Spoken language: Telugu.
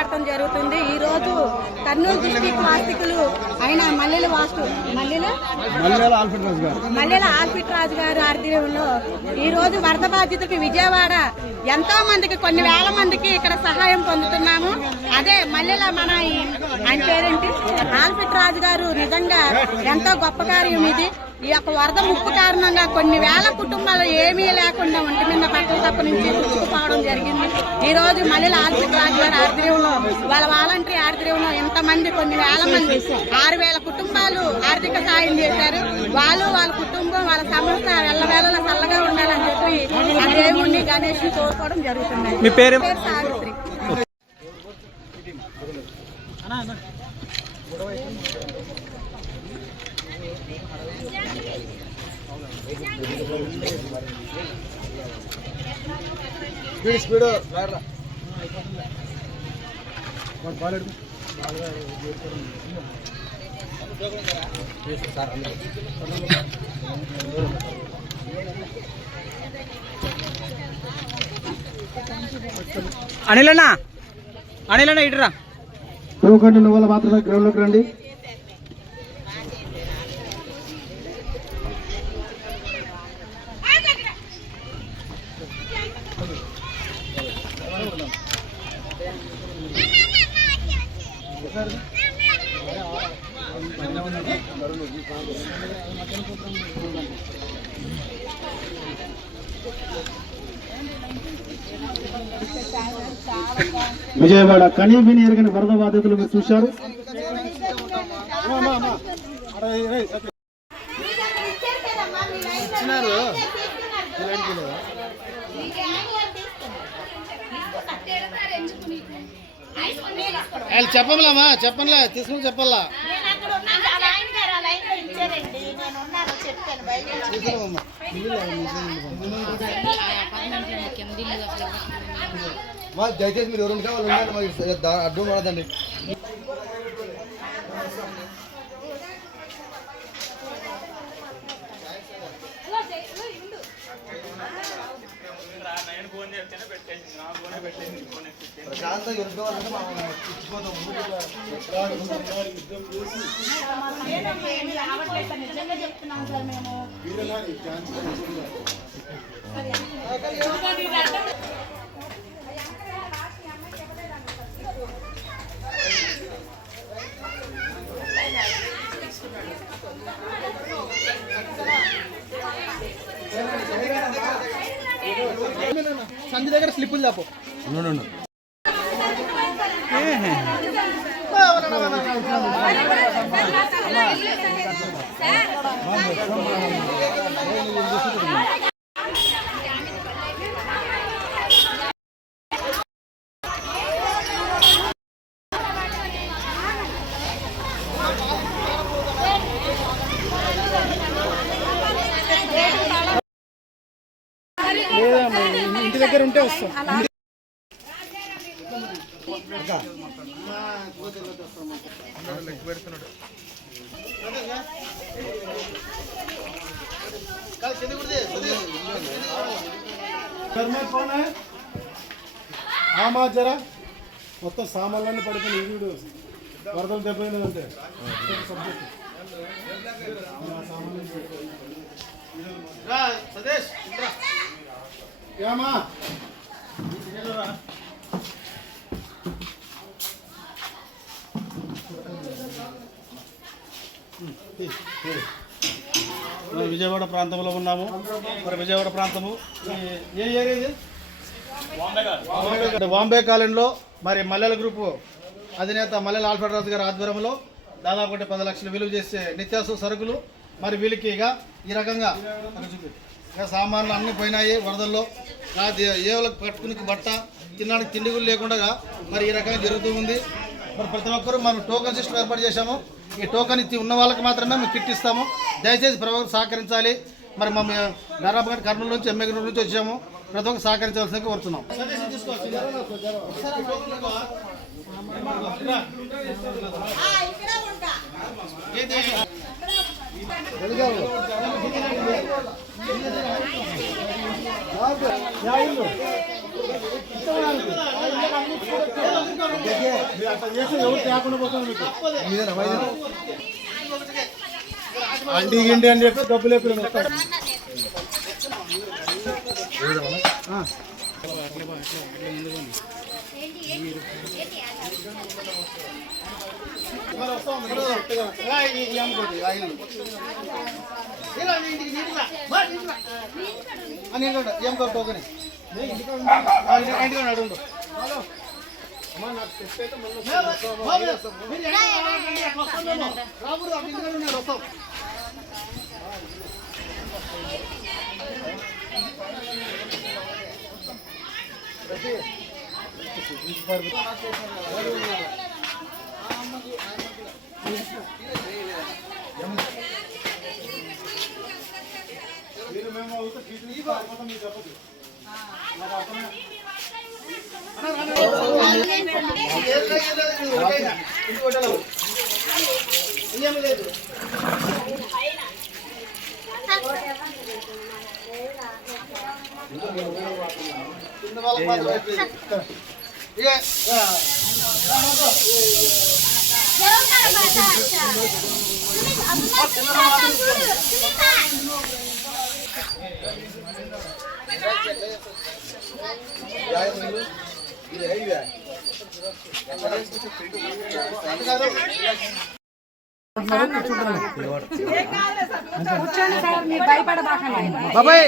పోరాడటం జరుగుతుంది. ఈ రోజు కర్నూలు డిస్ట్రిక్ట్ వాస్తవికులు అయిన మల్లెల ఆల్ఫిట్ రాజు గారు ఆధ్వర్యంలో ఈ రోజు వరద బాధితులకు విజయవాడ ఎంతో మందికి కొన్ని వేల మందికి ఇక్కడ సహాయం పొందుతున్నాము. అదే మల్లెల మన ఆయన పేరేంటి ఆల్ఫిట్ రాజు గారు నిజంగా ఎంతో గొప్ప కార్యం ఇది. ఈ యొక్క వరద ముప్పు కారణంగా కొన్ని వేల కుటుంబాలు ఏమీ లేకుండా ఒంటి మీద బట్టలు తప్ప నుంచి పుచ్చుకుపోవడం జరిగింది. ఈ రోజు మల్లెల ఆల్ఫిట్ రాజు గారి ఆధ్వర్యంలో వాళ్ళ వాలంటరీ ఆధ్వర్యంలో ఇంతమంది కొన్ని వేల మంది 6,000 కుటుంబాలు ఆర్థిక సాయం చేశారు. వాళ్ళు వాళ్ళ కుటుంబం వాళ్ళ సంస్థ ఎల్లవేళలా చల్లగా ఉండాలని చెప్పి ఆ దేవుణ్ణి గణేష్ ని కోరుకోవడం జరుగుతుంది. మీ పేరు? సావిత్రి. అనిలన్నా ఇటురా. నువ్వు వాళ్ళు మాత్రమే గ్రౌండ్లోకి రండి. విజయవాడ కనీవిని ఎరగని వరద బాధితులు మీరు చూశారు. చెప్పంలేమా చెప్పంలే తీసుకుని చెప్పాలా. దయచేసి మీరు ఎవరు కావాలి అడ్డు పడదండి. ప్రశాంతంగా ఎదుర్కోవాలంటే మనం ఇచ్చిపోతాం. సంధి దగ్గర స్లిప్పులు చాపు. ఇంటి దగ్గర ఉంటే వస్తాం. జరా మొత్తం సామాన్లన్నీ పడుకుని ఈడు వరదలు దెబ్బైందంటే సదేశ్ ఏమా విజయవాడ ప్రాంతంలో ఉన్నాము. మరి విజయవాడ ప్రాంతము ఏ ఏరియా ఇది? బాంబే కాలనీలో మరి మల్లెల గ్రూపు అధినేత మల్లెల ఆల్ఫిట్ రాజు గారి ఆధ్వర్యంలో దాదాపు 10 లక్షలు విలువ చేసే నిత్యావసర సరుకులు మరి వీళ్ళకి ఇక ఈ రకంగా ఇక సామాన్లు అన్నీ పోయినాయి వరదల్లో. ఏళ్ళకి పట్టుకుని బట్ట తినడానికి తిండి కూడా లేకుండా మరి ఈ రకంగా జరుగుతూ ఉంది. మరి ప్రతి ఒక్కరూ మనం టోకన్ సిస్టమ్ ఏర్పాటు చేశాము. ఈ టోకన్ ఉన్న వాళ్ళకి మాత్రమే మేము కిట్ ఇస్తాము. దయచేసి ప్రతి ఒక్కరు సహకరించాలి. మరి మా నారాయణగఢ్ కర్నూలు నుంచి ఎంఏ నుంచి వచ్చాము. ప్రతి ఒక్కరు సహకరించవలసిందిగా కోరుతున్నాం. అండి గిండి అని చెప్పి డబ్బులు ఎప్పుడు ఏం కొట్టుకోని ఇంటికి అడుగు వస్తాం బాబాయ్